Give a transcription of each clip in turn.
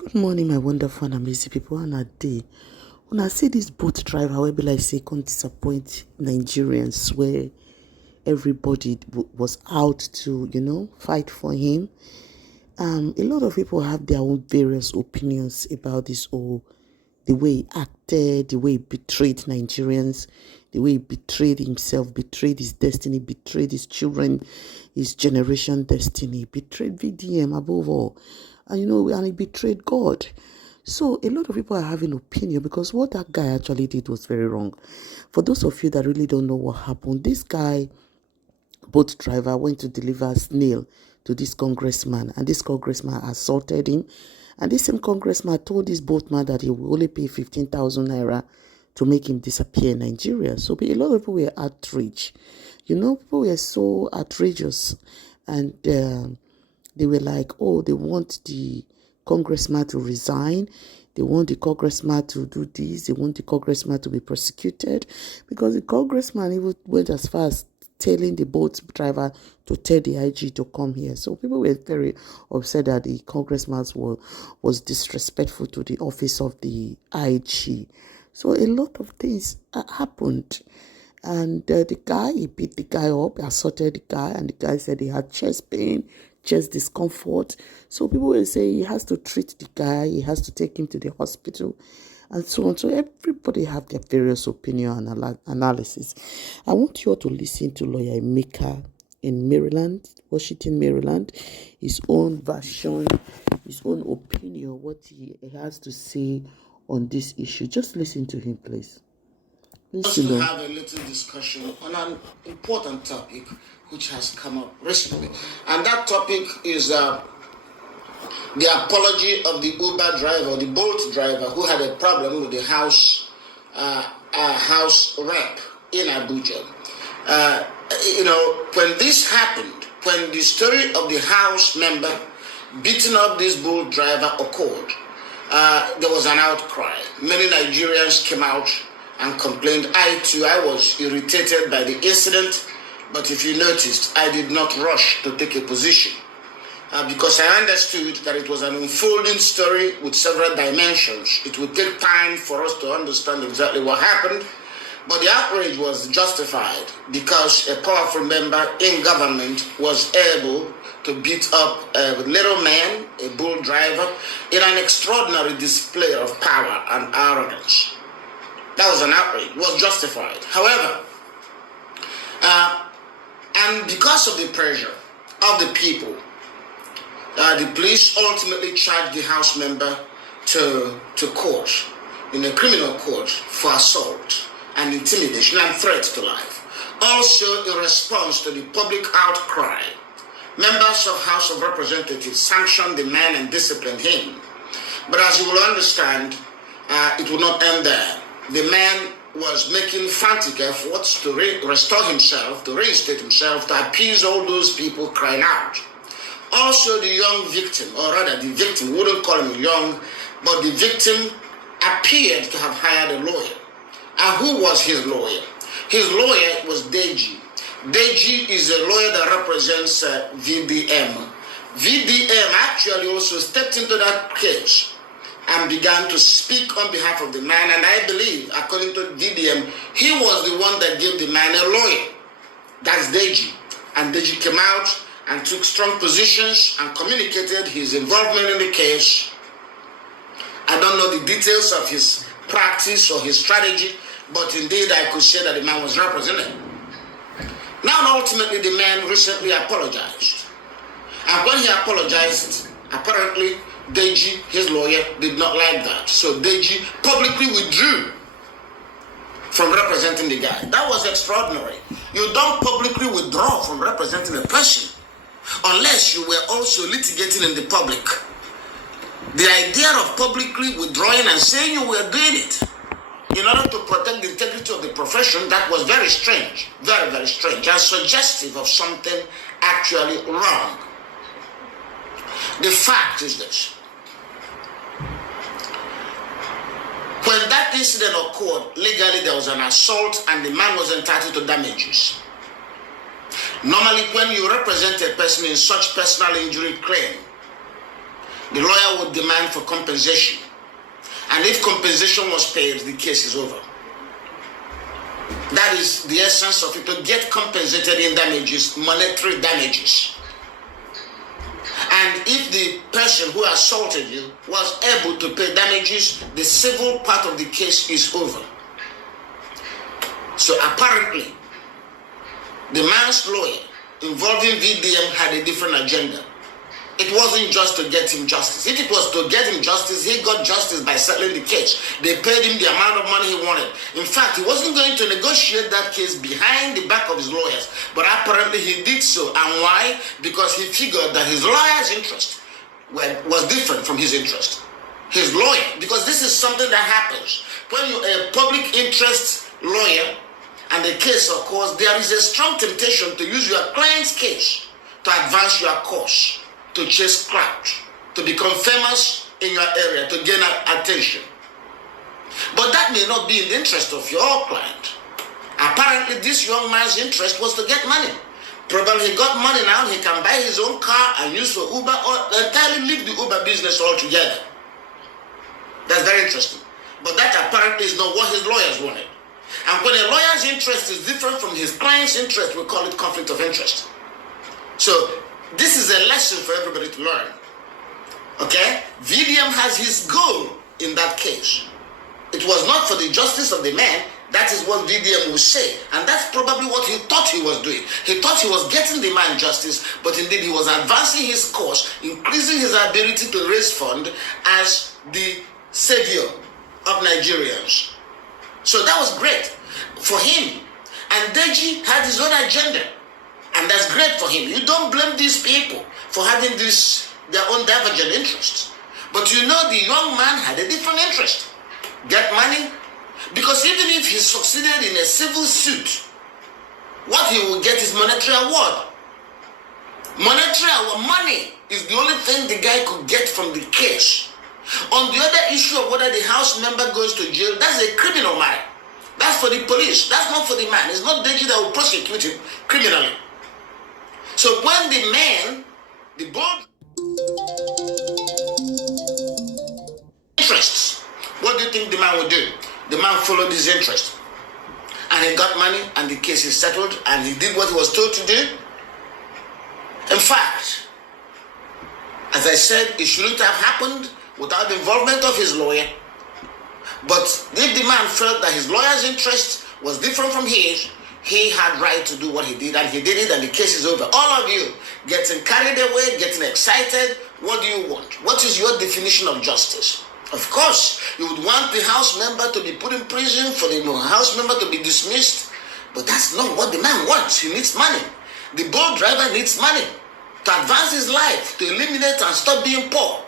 Good morning, my wonderful and amazing people. And a day, when I see this boat driver, will be like say, can't disappoint Nigerians, where everybody was out to, fight for him. A lot of people have their own various opinions about this whole, the way he acted, the way he betrayed Nigerians, the way he betrayed himself, betrayed his destiny, betrayed his children, his generation destiny, betrayed VDM above all. And he betrayed God. So a lot of people are having opinion because what that guy actually did was very wrong. For those of you that really don't know what happened, this guy, boat driver, went to deliver snail to this congressman, and this congressman assaulted him. And this same congressman told this boatman that he will only pay 15,000 naira to make him disappear in Nigeria. So a lot of people were outraged. People were so outrageous, and they were like, oh, they want the congressman to resign. They want the congressman to do this. They want the congressman to be prosecuted, because the congressman even went as far as telling the boat driver to tell the IG to come here. So people were very upset that the congressman was disrespectful to the office of the IG. So a lot of things happened. And the guy, he beat the guy up, assaulted the guy, and the guy said he had chest pain, chest discomfort. So people will say he has to treat the guy, he has to take him to the hospital, and so on. So everybody have their various opinion and analysis. I want you all to listen to Lawyer Emeka in Maryland, Washington, Maryland, his own version, his own opinion, what he has to say on this issue. Just listen to him, please. Just to have a little discussion on an important topic which has come up recently. And that topic is the apology of the Uber driver, the Bolt driver, who had a problem with the house rep in Abuja. When this happened, when the story of the house member beating up this Bolt driver occurred, there was an outcry. Many Nigerians came out and complained. I was irritated by the incident, but if you noticed, I did not rush to take a position because I understood that it was an unfolding story with several dimensions. It would take time for us to understand exactly what happened, but the outrage was justified because a powerful member in government was able to beat up a little man, a bull driver, in an extraordinary display of power and arrogance. That was an outrage. It was justified. However, and because of the pressure of the people, the police ultimately charged the house member to court, in a criminal court, for assault and intimidation and threat to life. Also, in response to the public outcry, members of House of Representatives sanctioned the man and disciplined him. But as you will understand, it will not end there. The man was making frantic efforts to restore himself, to reinstate himself, to appease all those people crying out. Also, the young victim, or rather the victim, wouldn't call him young, but the victim appeared to have hired a lawyer. And who was his lawyer? His lawyer was Deji. Deji is a lawyer that represents VDM. VDM actually also stepped into that case and began to speak on behalf of the man. And I believe, according to VDM, he was the one that gave the man a lawyer. That's Deji. And Deji came out and took strong positions and communicated his involvement in the case. I don't know the details of his practice or his strategy, but indeed I could say that the man was represented. Now, ultimately, the man recently apologized. And when he apologized, apparently, Deji, his lawyer, did not like that. So Deji publicly withdrew from representing the guy. That was extraordinary. You don't publicly withdraw from representing a person unless you were also litigating in the public. The idea of publicly withdrawing and saying you were doing it in order to protect the integrity of the profession, that was very strange, very, very strange, and suggestive of something actually wrong. The fact is this. When that incident occurred, legally there was an assault and the man was entitled to damages. Normally, when you represent a person in such personal injury claim, The lawyer would demand for compensation. And if compensation was paid, the case is over. That is the essence of it, to get compensated in damages, monetary damages. And if the person who assaulted you was able to pay damages, the civil part of the case is over. So apparently, the man's lawyer involving VDM had a different agenda. It wasn't just to get him justice. If it was to get him justice, he got justice by settling the case. They paid him the amount of money he wanted. In fact, he wasn't going to negotiate that case behind the back of his lawyers. But apparently he did so. And why? Because he figured that his lawyer's interest was different from his interest. His lawyer, because this is something that happens. When you're a public interest lawyer and the case occurs, there is a strong temptation to use your client's case to advance your cause, to chase clout, to become famous in your area, to gain attention. But that may not be in the interest of your client. Apparently, this young man's interest was to get money. Probably he got money now, he can buy his own car and use for Uber, or entirely leave the Uber business altogether. That's very interesting. But that apparently is not what his lawyers wanted. And when a lawyer's interest is different from his client's interest, we call it conflict of interest. So, this is a lesson for everybody to learn. Okay? VDM has his goal in that case. It was not for the justice of the man. That is what VDM will say. And that's probably what he thought he was doing. He thought he was getting the man justice, but indeed he was advancing his cause, increasing his ability to raise funds as the savior of Nigerians. So that was great for him. And Deji had his own agenda. And that's great for him. You don't blame these people for having their own divergent interests. But you know, the young man had a different interest. Get money. Because even if he succeeded in a civil suit, what he will get is monetary award. Monetary award, money is the only thing the guy could get from the case. On the other issue of whether the House member goes to jail, that's a criminal matter. That's for the police. That's not for the man. It's not Deji that will prosecute him criminally. So when the man, the board interests, what do you think the man would do? The man followed his interest. And he got money and the case is settled and he did what he was told to do. In fact, as I said, it shouldn't have happened without the involvement of his lawyer. But if the man felt that his lawyer's interest was different from his, he had right to do what he did, and he did it, and the case is over. All of you getting carried away, getting excited, what do you want? What is your definition of justice? Of course, you would want the House member to be put in prison, for the House member to be dismissed, but that's not what the man wants. He needs money. The boat driver needs money to advance his life, to eliminate and stop being poor,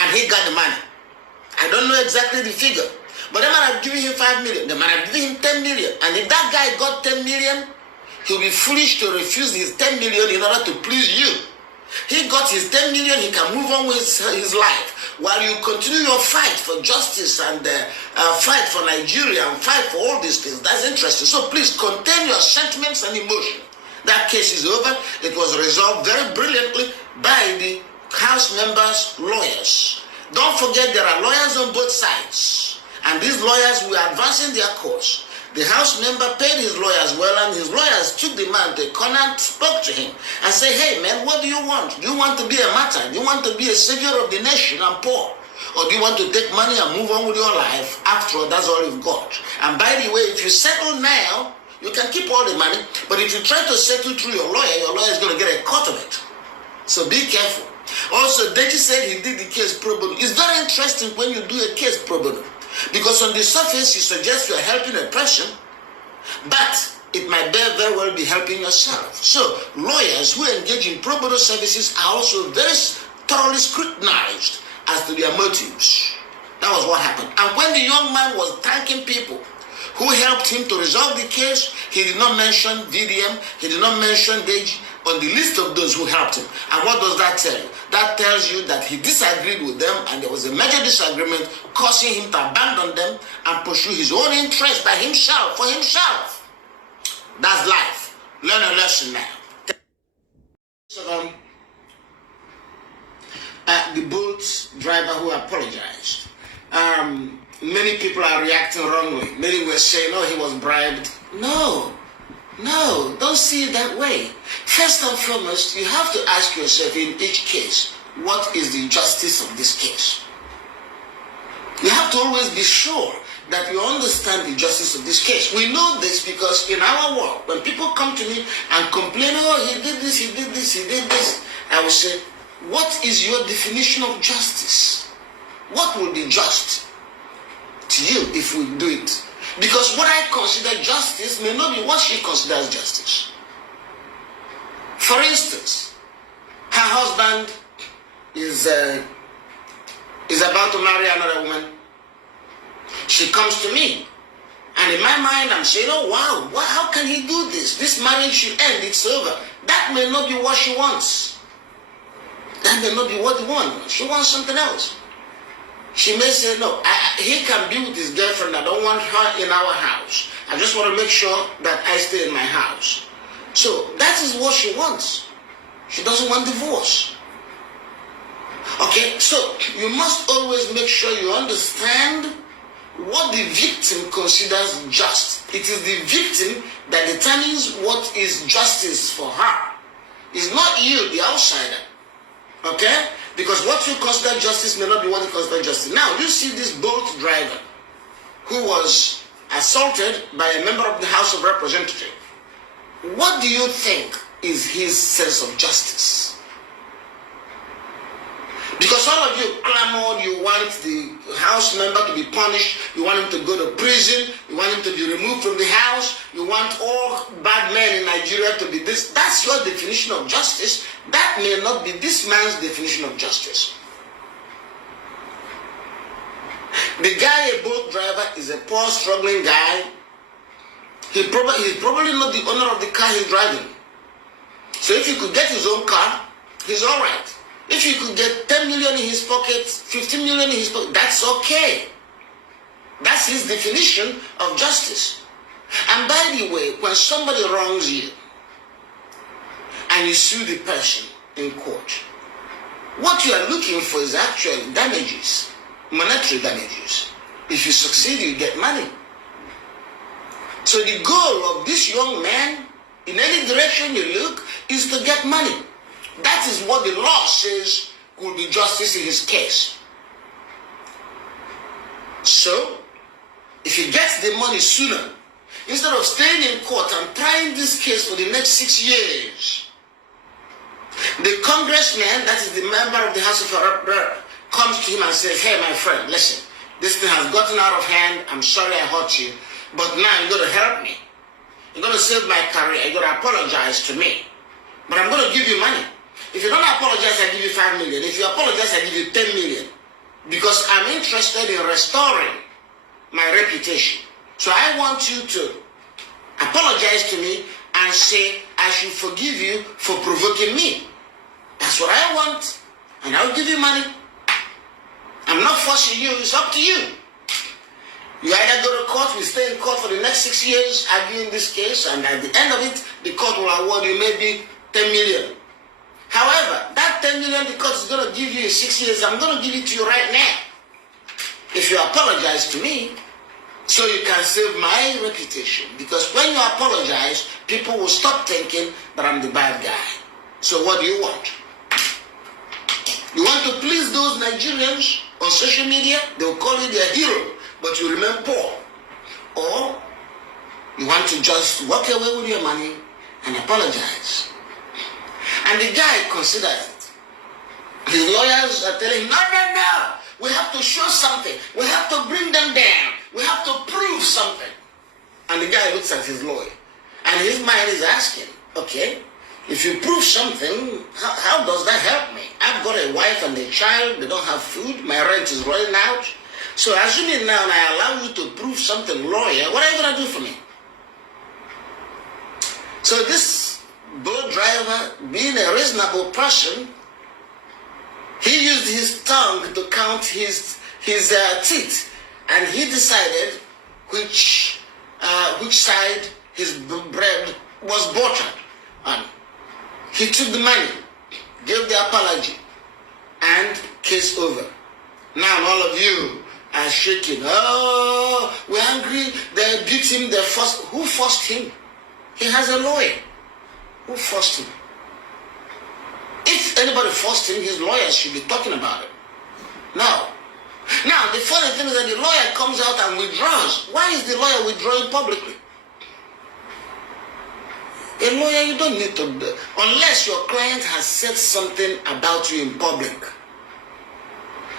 and he got the money. I don't know exactly the figure, but they might have given him 5 million. They might have given him 10 million. And if that guy got 10 million, he'll be foolish to refuse his 10 million in order to please you. He got his 10 million, he can move on with his life. While you continue your fight for justice and fight for Nigeria and fight for all these things, that's interesting. So please contain your sentiments and emotion. That case is over. It was resolved very brilliantly by the House members' lawyers. Don't forget there are lawyers on both sides. And these lawyers were advancing their cause. The House member paid his lawyers well, and his lawyers took the man to a corner and spoke to him and said, hey man, what do you want? Do you want to be a martyr? Do you want to be a savior of the nation and poor? Or do you want to take money and move on with your life? After all, that's all you've got. And by the way, if you settle now, you can keep all the money. But if you try to settle through your lawyer is going to get a cut of it. So be careful. Also, Deji said he did the case pro bono. It's very interesting when you do a case pro bono. Because on the surface, you suggest you're helping a person, but it might very well be helping yourself. So, lawyers who engage in pro bono services are also very thoroughly scrutinized as to their motives. That was what happened. And when the young man was thanking people who helped him to resolve the case, he did not mention VDM, he did not mention Deji on the list of those who helped him. And what does that tell you? That tells you that he disagreed with them, and there was a major disagreement causing him to abandon them and pursue his own interest by himself, for himself. That's life. Learn a lesson now. the boat driver who apologized. Many people are reacting wrongly. Many were saying, oh, he was bribed. No, don't see it that way. First and foremost, you have to ask yourself in each case, what is the justice of this case? You have to always be sure that you understand the justice of this case. We know this because in our world, when people come to me and complain, oh, he did this, he did this, he did this, I will say, what is your definition of justice? What will be just to you if we do it? Because what I consider justice may not be what she considers justice. For instance, her husband is about to marry another woman. She comes to me, and in my mind I'm saying, oh wow, how can he do this? This marriage should end, it's over. That may not be what she wants. That may not be what he wants. She wants something else. She may say, no, he can be with his girlfriend. I don't want her in our house. I just want to make sure that I stay in my house. So that is what she wants. She doesn't want divorce. Okay, so you must always make sure you understand what the victim considers just. It is the victim that determines what is justice for her. It's not you, the outsider. Okay? Because what you consider justice may not be what you consider justice. Now, you see this boat driver who was assaulted by a member of the House of Representatives. What do you think is his sense of justice? Because all of you clamored, you want the House member to be punished, you want him to go to prison, you want him to be removed from the House, you want all bad men in Nigeria to be this. That's your definition of justice. That may not be this man's definition of justice. The guy, a boat driver, is a poor, struggling guy. He's probably not the owner of the car he's driving. So if he could get his own car, he's all right. If he could get 10 million in his pocket, 15 million in his pocket, that's okay. That's his definition of justice. And by the way, when somebody wrongs you and you sue the person in court, what you are looking for is actually damages, monetary damages. If you succeed, you get money. So the goal of this young man, in any direction you look, is to get money. That is what the law says will be justice in his case. So, if he gets the money sooner, instead of staying in court and trying this case for the next 6 years, the congressman, that is the member of the House of Representatives, comes to him and says, hey, my friend, listen, this thing has gotten out of hand. I'm sorry I hurt you, but now you're going to help me. You're going to save my career. You're going to apologize to me. But I'm going to give you money. If you don't apologize, I give you 5 million. If you apologize, I give you 10 million. Because I'm interested in restoring my reputation. So I want you to apologize to me and say, I should forgive you for provoking me. That's what I want. And I'll give you money. I'm not forcing you. It's up to you. You either go to court, we stay in court for the next 6 years, arguing this case, and at the end of it, the court will award you maybe 10 million. However, that 10 million the court is going to give you in 6 years, I'm going to give it to you right now. If you apologize to me, so you can save my reputation. Because when you apologize, people will stop thinking that I'm the bad guy. So what do you want? You want to please those Nigerians on social media? They'll call you their hero, but you remain poor. Or you want to just walk away with your money and apologize. And the guy considers it. His lawyers are telling him, no. We have to show something. We have to bring them down. We have to prove something. And the guy looks at his lawyer. And his mind is asking, okay, if you prove something, how does that help me? I've got a wife and a child. They don't have food. My rent is running out. So assuming now I allow you to prove something, lawyer, what are you going to do for me? So this boat driver, being a reasonable person, he used his tongue to count his teeth, and he decided which side his bread was buttered on. He took the money, gave the apology, and case over. Now all of you are shaking. Oh, we're angry. They beat him. They forced. Who forced him? He has a lawyer. Who forced him? If anybody forced him, his lawyers should be talking about it. No. Now, the funny thing is that the lawyer comes out and withdraws. Why is the lawyer withdrawing publicly? A lawyer, you don't need to, unless your client has said something about you in public.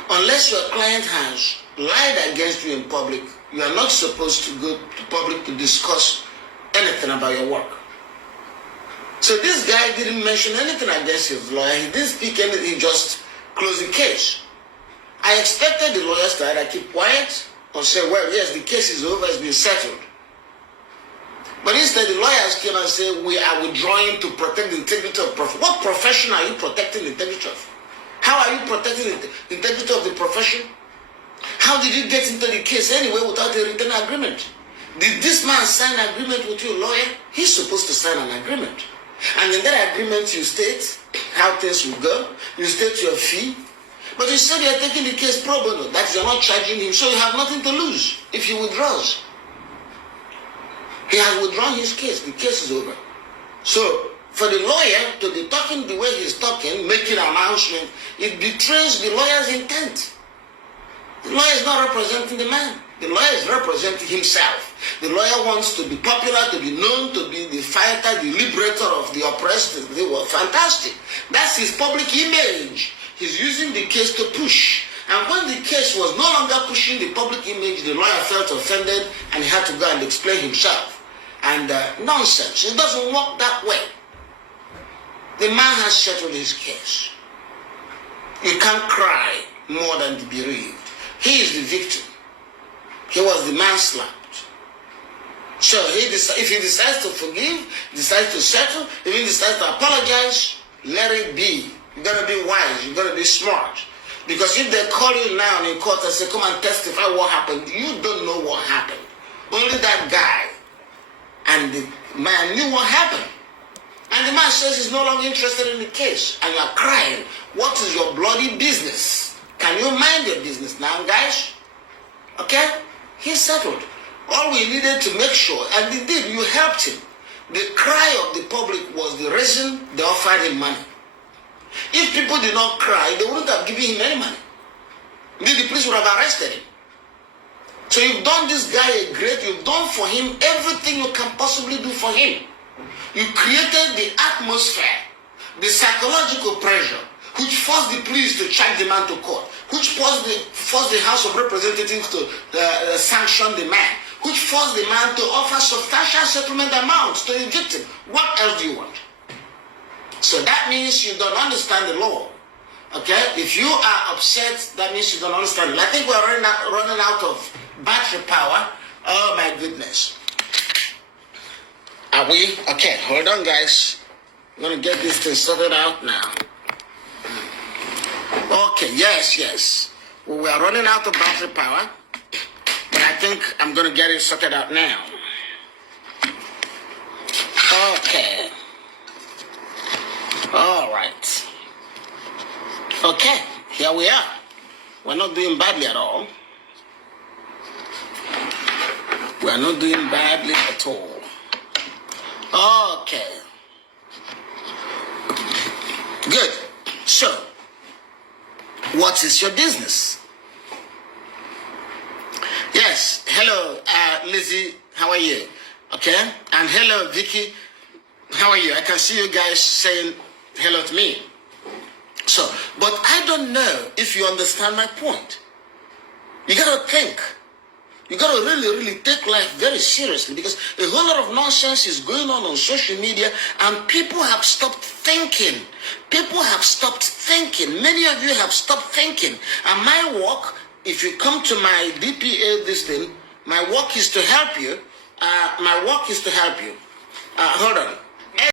Unless your client has lied against you in public, you are not supposed to go to public to discuss anything about your work. So this guy didn't mention anything against his lawyer. He didn't speak anything, he just closed the case. I expected the lawyers to either keep quiet or say, well, yes, the case is over, it's been settled. But instead, the lawyers came and said, we are withdrawing to protect the integrity of profession. What profession are you protecting the integrity of? How are you protecting the integrity of the profession? How did you get into the case anyway without a written agreement? Did this man sign an agreement with your lawyer? He's supposed to sign an agreement. And in that agreement, you state how things will go. You state your fee. But you said you're taking the case pro bono. That you're not charging him. So you have nothing to lose if he withdraws. He has withdrawn his case. The case is over. So for the lawyer to be talking the way he's talking, making an announcement, it betrays the lawyer's intent. The lawyer is not representing the man. The lawyer is representing himself. The lawyer wants to be popular, to be known, to be the fighter, the liberator of the oppressed. They were fantastic. That's his public image. He's using the case to push. And when the case was no longer pushing the public image, the lawyer felt offended and he had to go and explain himself. And nonsense. It doesn't work that way. The man has settled his case. You can't cry more than the bereaved. He is the victim. He was the man slapped. So if he decides to forgive, decides to settle, if he decides to apologize, let it be. You gotta be wise, you gotta be smart. Because if they call you now in court and say, come and testify what happened, you don't know what happened. Only that guy and the man knew what happened. And the man says he's no longer interested in the case. And you are crying. What is your bloody business? Can you mind your business now, guys? Okay? He settled. All we needed to make sure, and they did, you helped him. The cry of the public was the reason they offered him money. If people did not cry, they wouldn't have given him any money. Then the police would have arrested him. So you've done this guy a great, you've done for him everything you can possibly do for him. You created the atmosphere, the psychological pressure, which forced the police to charge the man to court, which forced the House of Representatives to sanction the man, which forced the man to offer substantial settlement amounts to the victim. What else do you want? So that means you don't understand the law. Okay? If you are upset, that means you don't understand it. I think we're running out of battery power. Oh my goodness. Are we? Okay, hold on guys. I'm going to get this thing sorted out now. Okay, yes. Well, we are running out of battery power. But I think I'm going to get it sorted out now. Okay. All right. Okay, here we are. We're not doing badly at all. We're not doing badly at all. Okay. Good. So, what is your business? Yes. Hello, Lizzie. How are you? Okay. And hello, Vicky. How are you? I can see you guys saying hello to me. So, but I don't know if you understand my point. You gotta think. You gotta really take life very seriously because a whole lot of nonsense is going on social media and people have stopped thinking. People have stopped thinking. Many of you have stopped thinking. And my work, if you come to my DPA this thing, my work is to help you. Hold on.